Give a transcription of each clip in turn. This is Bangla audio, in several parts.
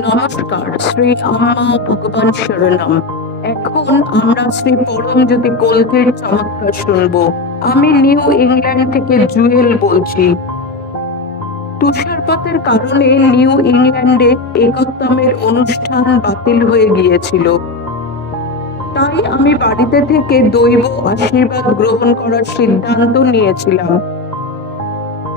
নমস্কার, শ্রী আম্মা ভগবান শরণম। এখন আমরা শ্রী পরমজ্যোতি কলকির চমৎকার শুনবো। আমি নিউ ইংল্যান্ড থেকে জুয়েল বলছি। তুষারপাতের কারণে নিউ ইংল্যান্ডে একত্তমের অনুষ্ঠান বাতিল হয়ে গিয়েছিল। তাই আমি বাড়িতে থেকে দৈব আশীর্বাদ গ্রহণ করার সিদ্ধান্ত নিয়েছিলাম।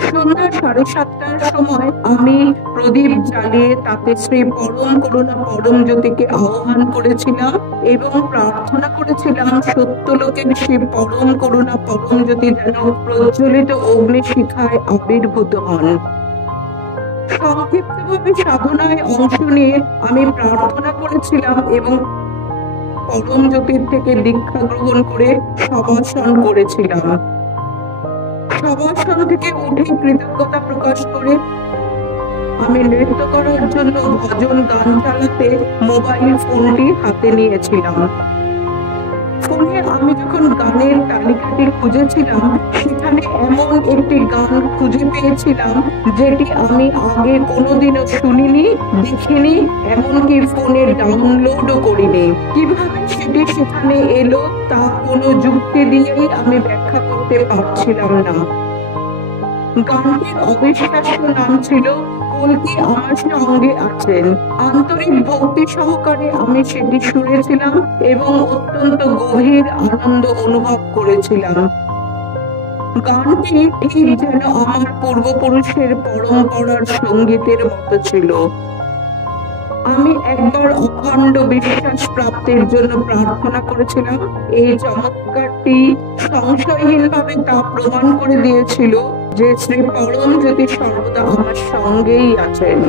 সন্ধ্যা 7:30টার সময় আমি প্রদীপ জ্বালিয়ে তাতে শ্রী পরম করুণা পরম জ্যোতিকে আহ্বান করেছিলাম এবং প্রার্থনা করেছিলাম সত্যলোকের শ্রী পরম করুণা পরম জ্যোতি যেন প্রজ্বলিত অগ্নিশিখায় আবির্ভূত হন। সংক্ষিপ্তভাবে সাধনায় অংশ নিয়ে আমি প্রার্থনা করেছিলাম এবং পরম জ্যোতির থেকে দীক্ষা গ্রহণ করে সবাসন করেছিলাম। সবাসন থেকে উঠে কৃতজ্ঞতা প্রকাশ করে আমি নৃত্য করার জন্য ভজন গান চালাতে মোবাইল ফোনটি হাতে নিয়েছিলাম। ফোনে আমি যখন গানের তালিকাটি খুঁজেছিলাম, সেখানে এমন একটি গান খুঁজে পেয়েছিলাম যেটি আমি আগে কোনোদিনও শুনিনি, দেখিনি, এমনকি ফোনে ডাউনলোডও করিনি। কিভাবে সেটি সেখানে এলো তা কোনো যুক্তি দিয়েই আমি ব্যাখ্যা করতে পারছিলাম না। গানটির অবিশ্বাস্য নাম ছিল কলকি আমার সঙ্গে আছেন। আন্তরিক ভক্তি সহকারে আমি সেটি শুনেছিলাম এবং অত্যন্ত গভীর আনন্দ অনুভব করেছিলাম। গানটি ঠিক যেন আমার পূর্বপুরুষের পরম্পরার সঙ্গীতের মতো ছিল। আমি একবার অখণ্ড বিশ্বাস প্রাপ্তির জন্য প্রার্থনা করেছিলাম। এই চমৎকারটি সংশয়হীনভাবে তা প্রমাণ করে দিয়েছিল যে শ্রী পরম জ্যোতি সর্বদা আমার সঙ্গেই আছেন।